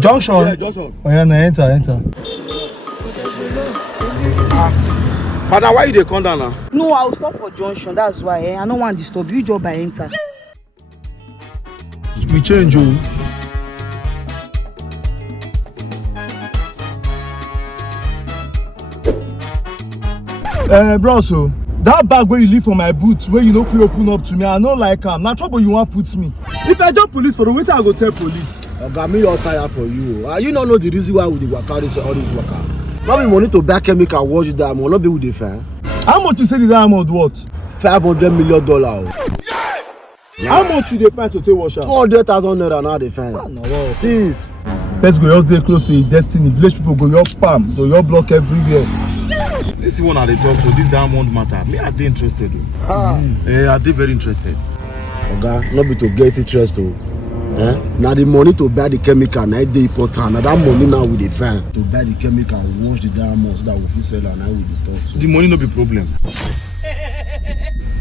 Junction. Yeah, junction. Oh yeah, enter. Madam, why you dey come down now? No, I'll stop for junction. That's why. I don't want to disturb you. Job I enter. We change you. Bro, so that bag where you leave for my boots, where you no fit open up to me, I no like am. Now trouble you want put me. If I jump police for the winter, I go tell police. Oga, me all tired for you. You don't know the reason why we dey waka all this waka. Not be money to buy chemical wash the diamond, not be with the fan. How much you say the diamond what? $500 million. How much you dey find to take wash am? 200,000 naira now they find. Since. Let's go just stay close to your destiny. Village people go your palm, so your block everywhere. This is one of the talk, so this diamond matter. Me, I dey interested. I dey very interested. Oga, not be to get interested. Now the money to buy the chemical, now they important. Now that money now we dey find to buy the chemical, wash the diamond so that we fit sell and now we dey talk. So. The money no be problem.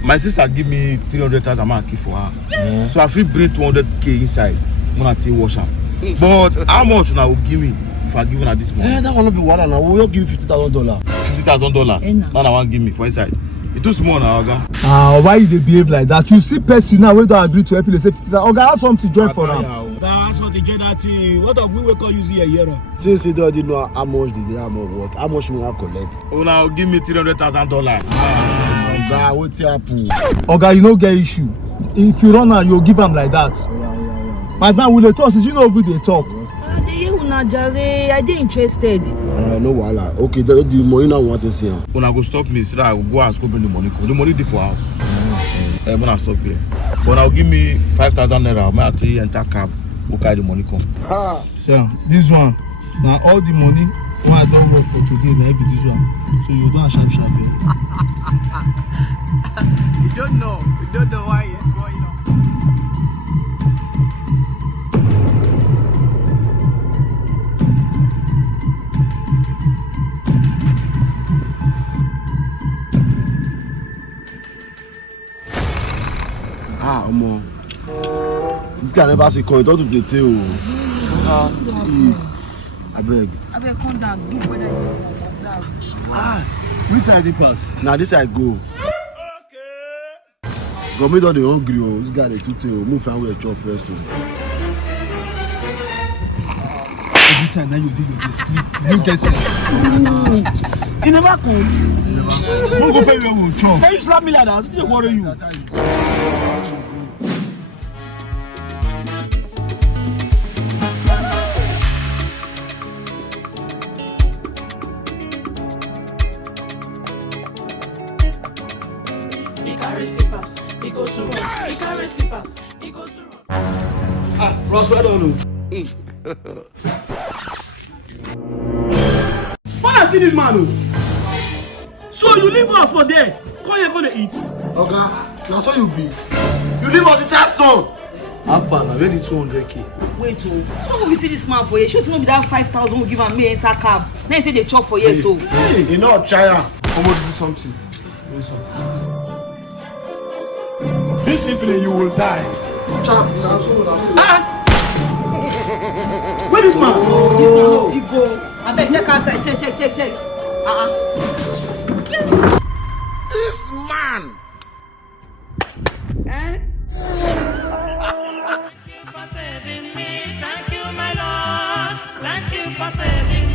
My sister give me 300,000 mark for her, so I fit bring 200k inside when I take wash her. But how much now will give me if I give her this money? That one not be wahala now. We will give you $50,000. $50,000. Now I want give me for inside. It too small now, Oga. Why you dey behave like that? You see person now wey don't agree to help you, they say 50,000. Oga, have something to join for now. That's something to join that thing. What if we will call you a year? Since you don't know how much the diamond what, how much you want to collect? Oh, now give me $300,000. Oga, what's happen? Oga, you no get issue. If you run out, you'll give them like that. Madam, we dey talk since you know who they talk. I dey interested. No wahala. Okay, the money now want to see him. When I go stop me, so that I will go and go bring the money. The money dey for house. When I stop here. But now give me 5,000 naira. I might take enter cab. Go carry the money come. So this one, now all the money when I don't work for today, now be this one. So you don't sharp. You don't know why it's going on. Omo. You can never see coin. Don't do the tail. Eat. I beg, come down. Do what I do. Observe. Which side they pass? now this I go. Go me down the hungry. This guy dey too tail. Move and we chop first. Every time now you do your sleep. You get it. You never come. Who go fail you chop? Can you slap me like that? This is worry you. He goes to run. He carries slippers. He goes to run. Ross, well done. When I see this man, so you leave us for there. Come here, gonna eat. Oga, now so you be. You leave us inside son. How far? Now where the 200k? Wait, so we see this man for you. Should not be that 5,000 we give him me enter cab. Then say they chop for you, so. You know, try. Come on, do something. Do something. This evening you will die. Where is man? This man, you go. I bet check outside. Check. This man. Thank you for saving me. Thank you, my Lord. Thank you for saving me.